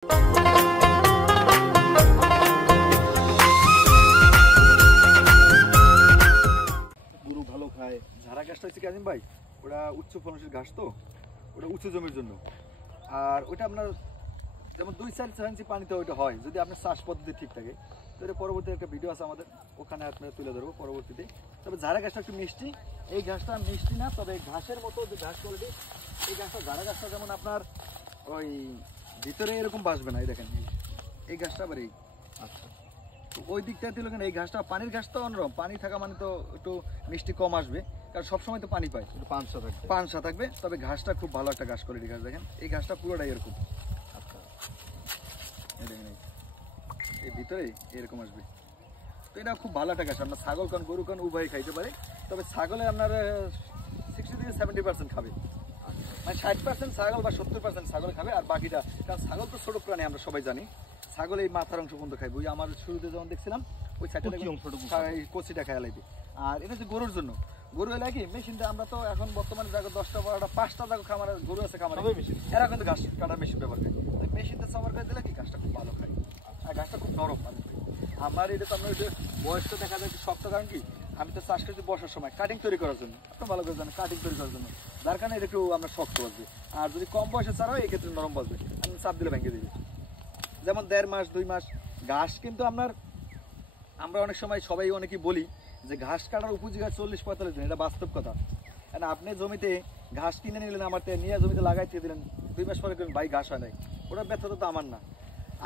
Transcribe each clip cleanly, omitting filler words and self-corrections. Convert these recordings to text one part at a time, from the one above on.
গরু ভালো খায়। ঝাড়া ঘাসটা হচ্ছে কি আজিম ভাই, ওটা উচ্চ ফলনশীল ঘাস, তো ওটা উঁচু জমির জন্য। আর ওটা আপনার যেমন 2-4 ইঞ্চি পানিতে ওইটা হয়, যদি আপনার চাষ পদ্ধতি ঠিক থাকে। তো এটা পরবর্তী একটা ভিডিও আছে আমাদের, ওখানে আপনার তুলে ধরবো পরবর্তীতে। তবে ঝাড়া ঘাসটা একটু মিষ্টি, এই ঘাসটা মিষ্টি না, তবে ঘাসের মতো যে ঘাস কোয়ালিটি, এই ঘাসটা ঝাড়া ঘাসটা যেমন আপনার ওই ভিতরে এরকম বাসবে না, এই দেখেন এই ঘাসটা আবার এই। আচ্ছা, ওই দিকটা দিল কেন, এই ঘাসটা পানির ঘাস তো অন্যরকম, পানি থাকা মানে তো একটু মিষ্টি কম আসবে, কারণ সবসময় তো পানি পায়, পানসা থাকবে। তবে ঘাসটা খুব ভালো একটা ঘাস কোয়ালিটি ঘাস, দেখেন এই ঘাসটা পুরোটাই এরকম। আচ্ছা, এই দেখেন এই ভিতরে এরকম আসবে। তো এটা খুব ভালো একটা ঘাস, আপনার ছাগল কান গরু কান উভয় খাইতে পারে। তবে ছাগলে আপনার 60-70% খাবে, মানে 60% ছাগল বা 70% ছাগল খাবে, আর বাকিটা, কারণ ছাগল তো ছোট প্রাণী, আমরা সবাই জানি। ছাগল এই মাথার অংশ পর্যন্ত খাইবে, ওই আমার শুরুতে যখন দেখছিলাম ওই কচিটা খাই লাইবে। আর এটা হচ্ছে গরুর জন্য, গরু এলাকা কি মেশিনটা, আমরা তো এখন বর্তমানে জায়গা 10টা 12টা 5টা জায়গা খামার গরু আছে, খামার এরা কিন্তু ঘাস কাটার মেশিন ব্যবহার করে। মেশিনটা ব্যবহার করে দিলে কি ঘাসটা খুব ভালো খায়, আর ঘাসটা খুব নরম। আমার এটা তো আপনার বয়সটা দেখা যায় শক্ত, কারণ কি আমি তো চাষ করছি বর্ষার সময় কাটিং তৈরি করার জন্য, আপনার ভালো করে জানেন, কাটিং তৈরি করার জন্য, যার কারণে এটা একটু আমরা শক্ত বাজবে। আর যদি কম বয়সে চারা হয় এক্ষেত্রে নরম বাজবে, আপনি চাপ দিলে ভেঙে দিবে। যেমন 1.5 মাস 2 মাস ঘাস কিন্তু আমরা অনেক সময় সবাই অনেকেই বলি যে ঘাস কাটার উপযোগী 40-45 দিন, এটা বাস্তব কথা। কারণ আপনি জমিতে ঘাস কিনে নিলেন, আমার নিয়ে জমিতে লাগাইতে দিলেন, 2 মাস পরে ভাই ঘাস হয় নাই, ওটার ব্যর্থতা তো আমার না।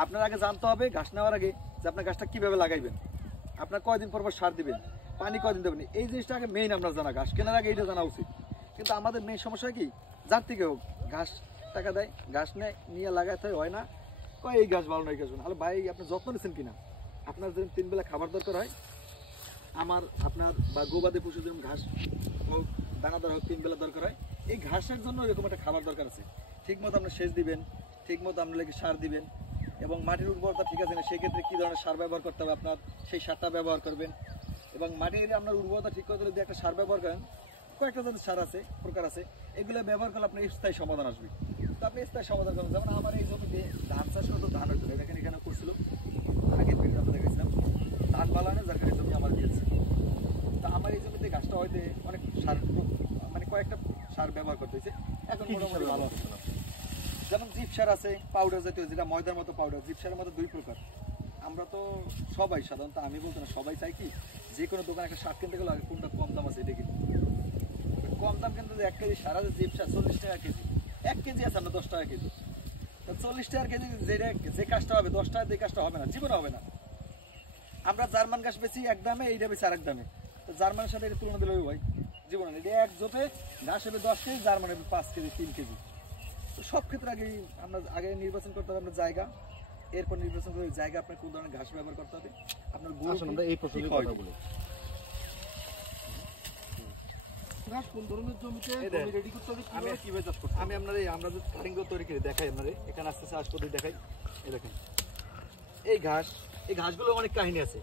আপনার আগে জানতে হবে ঘাস নেওয়ার আগে যে আপনার ঘাসটা কিভাবে লাগাইবেন, আপনার কয়দিন পর সার দিবেন, পানি কয়দিন দেবেন, এই জিনিসটা আগে মেইন আপনার জানা, ঘাস কেনার আগে এইটা জানা উচিত। কিন্তু আমাদের মেইন সমস্যা কি, যার থেকে হোক ঘাস টাকা দেয়, ঘাস নেয়, নিয়ে লাগাইতে হয় না, কয় এই ঘাস ভালো না, এই ঘাস ভালো। ভাই আপনি যত্ন নিচ্ছেন কিনা, আপনার যেমন 3 বেলা খাবার দরকার হয়, আপনার বা গোবাদে পশু যেমন ঘাস হোক, দানাদার হোক, 3 বেলা দরকার হয়, এই ঘাসের জন্য এরকম একটা খাবার দরকার আছে। ঠিক মতো আপনি সেচ দিবেন, ঠিক মতো আপনার সার দিবেন, এবং মাটির উর্বরতা ঠিক আছে না, সেক্ষেত্রে কী ধরনের সার ব্যবহার করতে হবে, আপনার সেই সারটা ব্যবহার করবেন। এবং মাটির আপনার উর্বরতা ঠিক করতে যদি একটা সার ব্যবহার করেন, কয়েকটা যদি সার আছে, প্রকার আছে, এগুলো ব্যবহার করলে আপনার স্থায়ী সমাধান আসবে। তো আপনি স্থায়ী সমাধান করেন, যেমন আমার এই জমিতে ধান চাষ করতো, ধান হতো, দেখেন এখানে করছিল, আগের ভিডিও আমরা দেখেছিলাম, ধান ভালো হয় না, যার কারণে জমি আমার দিয়েছে। তা আমার এই জমিতে গাছটা হয়তো অনেক সার, মানে কয়েকটা সার ব্যবহার করতে হয়েছে, এখন মোটামুটি ভালো হচ্ছে না। যেমন জিপ সার আছে, পাউডার জাতীয়, যেটা ময়দার মতো পাউডার। জিপ সারের মধ্যে 2 প্রকার। আমরা তো সবাই সাধারণত, আমি বলতে না, সবাই চাই কি যে কোনো দোকানে একটা সার কিনতে গেলে আগে কোনটা কম দাম আছে এটা কিনতে। কম দাম কিন্তু 1 কেজি সার আছে, জিপ সার 40 টাকা কেজি, 1 কেজি আছে আমরা 10 টাকা কেজি। তো 40 টাকা কেজি যে কাজটা হবে 10 টাকা দিয়ে কাজটা হবে না, জীবনে হবে না। আমরা জার্মান ঘাস বেশি 1 দামে, এইটা বেশি আরেক দামে, তো জার্মানের সাথে এটা তুলনা দিলে ভাই জীবনে এটা এক জোটে ঘাস হবে 10 কেজি, জার্মান হবে 5 কেজি 3 কেজি। তো সব ক্ষেত্রে আমরা আগে নির্বাচন করতে হবে আপনার জায়গা, এরপর নির্বাচন করে জায়গা আপনার কোন ধরনের ঘাস ব্যবহার করতে হবে। আপনার আমরা এই প্রসঙ্গে কথা বলি, ঘাস কোন ধরনের জমিতে রেডি করতে হবে, আমি কিভাবে চাষ করতে, আমি আমরা যে কাটিং তৈরি করে দেখাই, আপনাদের এখানে আস্তে চাষ পদ্ধতি দেখাই। এই দেখেন এই ঘাসগুলো অনেক কাহিনী আছে।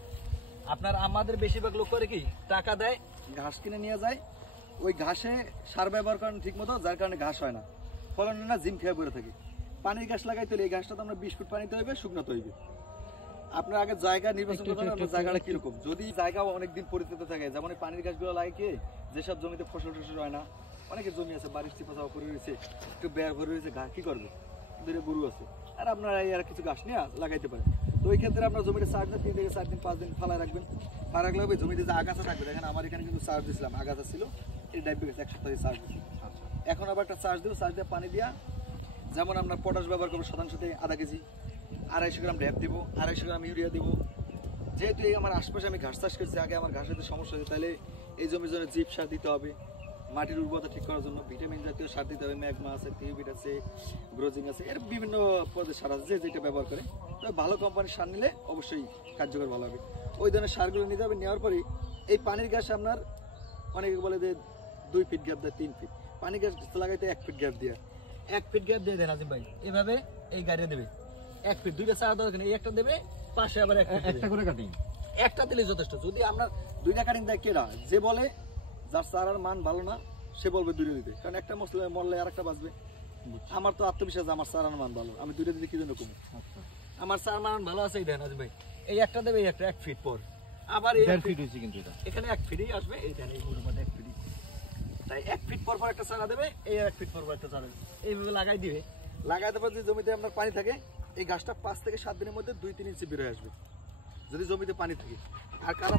আপনার আমাদের বেশিরভাগ লোক করে কি টাকা দেয়, ঘাস কিনে নিয়ে যায়, ওই ঘাসে সার ব্যবহার করেন ঠিক মতো, যার কারণে ঘাস হয় না, ফলন না, জিম খেয়ে পড়ে থাকে। পানির ঘাস লাগাইতে হলে এই ঘাসটা তো আমরা 20 ফুট পানিতে হইবে, শুকনো হইবে। আপনার আগে জায়গা নির্বাচন করতে হবে, আপনার জায়গাটা কিরকম। যদি জায়গা অনেকদিন পরিচিত থাকে, যেমন পানির ঘাসগুলো লাগিয়ে যেসব জমিতে ফসল টসল হয় না, অনেকের জমি আছে বারিশ চিপা চাপা করে রয়েছে, একটু ব্যয় ভরে রয়েছে, ঘাস কি করবে, গরু আছে, আর আপনারা আর কিছু ঘাস নিয়ে লাগাইতে পারেন। তো ওই ক্ষেত্রে আপনার জমিতে 3 থেকে 4 দিন 5 দিন ফালাই রাখবেন। ফালাই রাখলে জমিতে যে আগাছা থাকবে, দেখেন আমার এখানে কিন্তু চার্জ দিয়েছিলাম, আগাছা ছিল, এটা ডাইবে গেছে, 1 সপ্তাহে চার্জ দিচ্ছি। এখন আবার একটা চার্জ দেবো, চার্জ দিয়ে পানি দিয়া, যেমন আমরা পটাশ ব্যবহার করবো শতাংশতে আধা কেজি, 250 গ্রাম ঢ্যাপ দেবো, 250 গ্রাম ইউরিয়া দেবো। যেহেতু এই আমার আশপাশে আমি ঘাস চাষ করছি, আগে আমার ঘাসের সমস্যা হয়েছে, তাহলে এই জমির জন্য জিপ সার দিতে হবে, মাটির উর্বরতা ঠিক করার জন্য ভিটামিন জাতীয় সার দিতে হবে, ম্যাগমা আছে, টিউবিট আছে, গ্রোজিং আছে, এর বিভিন্ন পদের সার আছে, যেটা ব্যবহার করে। তবে ভালো কোম্পানির সার নিলে অবশ্যই কার্যকর ভালো হবে। ওই ধরনের সারগুলো নিতে হবে, নেওয়ার পরে এই পানির ঘাস আপনার অনেকে বলে যে 2 ফিট গ্যাপ দেয়, 3 ফিট, পানি ঘাস লাগাইতে 1 ফিট গ্যাপ দিয়ে, 1 ফিট গ্যাপ দিয়ে দেন আজিম ভাই, এভাবে এই গাড়ি দেবে 1 ফিট, 2টা চারা দরকার নেই, একটা দেবে, পাশে আবার একটা করে কাটিং, একটা দিলে যথেষ্ট। যদি আমরা 2টা কাটিং দেয়, কেডা যে বলে যার চারার মান ভালো না সে বলবে 2টা দিতে, কারণ একটা মশলা মরলে আর একটা বাঁচবে, আমার তো আত্মবিশ্বাস আমার চারার মান ভালো, আমি দুইটা দিতে কি জন্য কমু। আমার চার মান ভালো আছে, এই দেন আজ ভাই এই একটা দেবে, এই একটা 1 ফিট পর, আবার এই 1.5 ফিট হয়েছে কিন্তু এটা এখানে 1 ফিটই আসবে, এই দেন এই মুড়ের মধ্যে 1 ফিটই, তাই 1 ফিট পর পর একটা চারা দেবে, এই 1 ফিট পর পর একটা চারা দেবে, এইভাবে লাগাই দিবে। লাগাই দেওয়ার পর যদি জমিতে আপনার পানি থাকে, এই গাছটা 5 থেকে 7 দিনের মধ্যে 2-3 ইঞ্চি বের হয়ে আসবে যদি জমিতে পানি থাকে। আর কারণ